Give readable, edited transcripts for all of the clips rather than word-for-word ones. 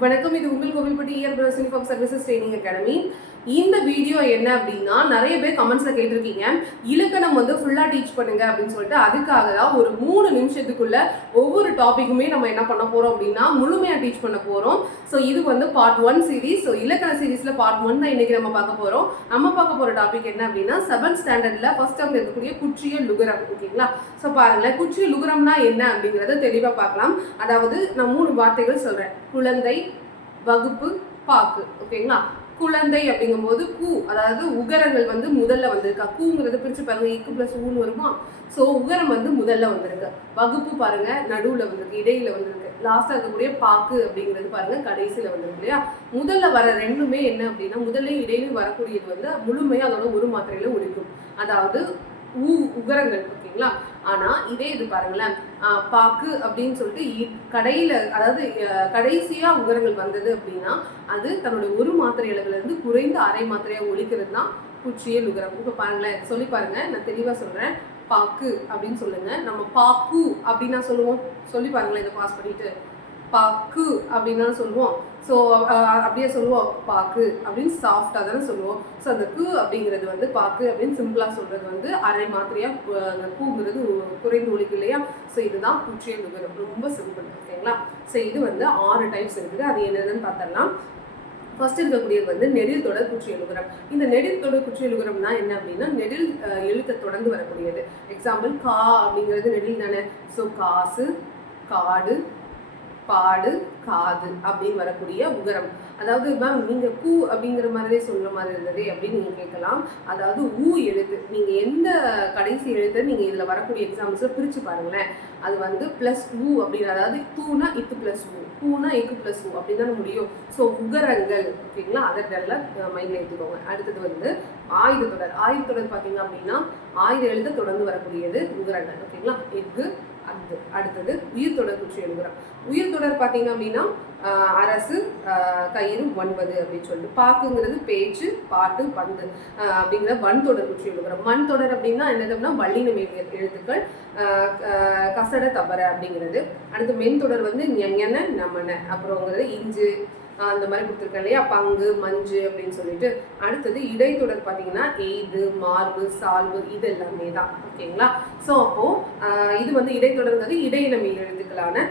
வணக்கம். இது உங்கள் கோவில்பட்டி இயர் பிரசிங் ஆஃப் சர்வீசஸ் ட்ரைனிங் அகாடமி. இந்த வீடியோ என்ன அப்படின்னா, நிறைய பேர் கமெண்ட்ஸ்ல கேட்டிருக்கீங்க, இலக்கணம் வந்து ஃபுல்லா டீச் பண்ணுங்க அப்படின்னு சொல்லிட்டு. அதுக்காக தான் ஒரு 3 நிமிஷத்துக்குள்ள ஒவ்வொரு டாபிக்குமே நம்ம என்ன பண்ண போறோம் அப்படின்னா முழுமையா டீச் பண்ண போறோம். ஸோ இது வந்து பார்ட் 1 சீரீஸ். ஸோ இலக்கண சீரீஸ்ல பார்ட் 1 தான் இன்னைக்கு நம்ம பார்க்க போறோம். நம்ம பார்க்க போற டாபிக் என்ன அப்படின்னா 7th ஸ்டாண்டர்ட்ல ஃபர்ஸ்ட் டேர்ம்ல இருக்கக்கூடிய குற்றிய லுகரம். ஓகேங்களா? ஸோ பாருங்களேன், குற்றிய லுகரம்னா என்ன அப்படிங்கறத தெளிவா பார்க்கலாம். அதாவது நான் 3 வார்த்தைகள் சொல்றேன். குழந்தை, வகுப்பு, பாக்கு. ஓகேங்களா? குழந்தை அப்படிங்கும் போது கூ, அதாவது உகரங்கள் வந்து முதல்ல வந்திருக்கா. கூங்கிறது பிரிச்சு பாருங்க, இக்கு பிளஸ் ஊன்னு வருமா. ஸோ உகரம் வந்து முதல்ல வந்திருக்கு. வகுப்பு பாருங்க நடுவுல வந்திருக்கு, இடையில வந்திருக்கு. லாஸ்டா இருக்கக்கூடிய பாக்கு அப்படிங்கிறது பாருங்க கடைசியில வந்திருக்கு இல்லையா. முதல்ல வர ரெண்டுமே என்ன அப்படின்னா, முதல்ல இடையில வரக்கூடியது வந்து முழுமையா அதோட ஒரு மாத்திரையில ஒழிக்கும். அதாவது உகரங்கள். ஓகேங்களா? ஆனா இதே இது பாருங்களேன், பாக்கு அப்படின்னு சொல்லிட்டு கடையில, அதாவது கடைசியா உகரங்கள் வந்தது அப்படின்னா அது தன்னுடைய ஒரு மாத்திரை அளவுல இருந்து குறைந்த அரை மாத்திரையா ஒழிக்கிறது தான் குற்றிய லுகரம். இப்ப பாருங்களேன், சொல்லி பாருங்க, நான் தெளிவா சொல்றேன். பாக்கு அப்படின்னு சொல்லுங்க. நம்ம பாக்கு அப்படின்னா சொல்லுவோம். சொல்லி பாருங்களேன், இதை பாஸ் பண்ணிட்டு. பாக்கு அப்படின்னு சொல்லுவோம். ஸோ அப்படியே சொல்லுவோம் பாக்கு அப்படின்னு சாஃப்டாக தானே சொல்லுவோம். ஸோ அந்த கு அப்படிங்கிறது வந்து பாக்கு அப்படின்னு சிம்பிளாக சொல்கிறது வந்து அரை மாத்திரையாக அந்த கூங்கிறது குறைந்து ஒழிக்கும் இல்லையா. ஸோ இதுதான் குற்றிய லுகரம். ரொம்ப சிம்பிள். ஓகேங்களா? ஸோ இது வந்து 6 டைப்ஸ் இருக்குது. அது என்னதுன்னு பார்த்தரலாம். ஃபர்ஸ்ட் இருக்கக்கூடியது வந்து நெடில் தொடர் குற்றிய லுகரம். இந்த நெடில் தொடர் குற்றிய லுகரம்னா என்ன அப்படின்னா, நெடில் எழுத்தை தொடர்ந்து வரக்கூடியது. எக்ஸாம்பிள் கா அப்படிங்கிறது நெடில் தானே. ஸோ காசு, காடு, பாடு, காது அப்படின்னு வரக்கூடிய உகரம். அதாவது மேம் நீங்க கூ அப்படிங்கிற மாதிரியே சொல்ற மாதிரி இருந்தது அப்படின்னு நீங்க கேட்கலாம். அதாவது ஊ எழுத்து, நீங்க எந்த கடைசி எழுத்து நீங்க இதுல வரக்கூடிய எக்ஸாம்பிள்ஸ்ல பிரிச்சு பாருங்களேன். அது வந்து பிளஸ் ஊ அப்படின்னு, அதாவது தூனா இக்கு பிளஸ் ஊ, கூனா இக்கு பிளஸ் ஊ அப்படின்னு தானே முடியும். ஸோ உகரங்கள். ஓகேங்களா? அதை நல்லா மைண்ட்ல எடுத்துக்கோங்க. அடுத்தது வந்து ஆயுத தொடர். ஆயுத தொடர் பார்த்தீங்க அப்படின்னா 1000 எழுத்து தொடர்ந்து வரக்கூடியது உகரங்கள். ஓகேங்களா? எஃகு, அடுத்தது உயிர் தொடர் குற்றிய லுகரம். உயிர் தொடர் பார்த்தீங்க அப்படின்னா அரசு, கயிறு, 9 அப்படின்னு சொல்லிட்டு. பாக்குங்கிறது பேச்சு, பாட்டு, பந்து அப்படிங்கிற வன் தொடர் குற்றிய லுகரம். மண் தொடர் அப்படின்னா என்னதுன்னா வல்லின எழுத்துக்கள், கசட தபர அப்படிங்கிறது. அடுத்து மென் தொடர் வந்து ஞன, நமன அப்புறங்கிறது இஞ்சு அந்த மாதிரி கொடுத்துருக்கேன் இல்லையா. பங்கு, மஞ்சு அப்படின்னு சொல்லிட்டு. அடுத்தது இடைத்தொடர் பார்த்தீங்கன்னா எய்து, மார்பு, சால்வு இது எல்லாமே தான். ஓகேங்களா? ஸோ அப்போ இது வந்து இடைத்தொடர்ங்கிறது இடையின மெய் எழுத்துக்களான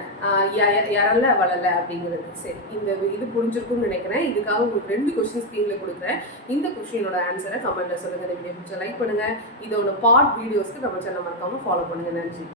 யரல, வளல அப்படிங்கிறது. சரி, இந்த இது புரிஞ்சிருக்கும்னு நினைக்கிறேன். இதுக்காக உங்களுக்கு 2 கொஸ்டின் ஸ்க்ரீன்ல கொடுக்குறேன். இந்த கொஸ்டினோட ஆன்சரை கமெண்ட்ல சொல்லுங்க. இந்த வீடியோ பிடிச்சா லைக் பண்ணுங்க. இதோட பார்ட் வீடியோஸ்க்கு நம்ம சேனல் மறக்காம ஃபாலோ பண்ணுங்க. நன்றி.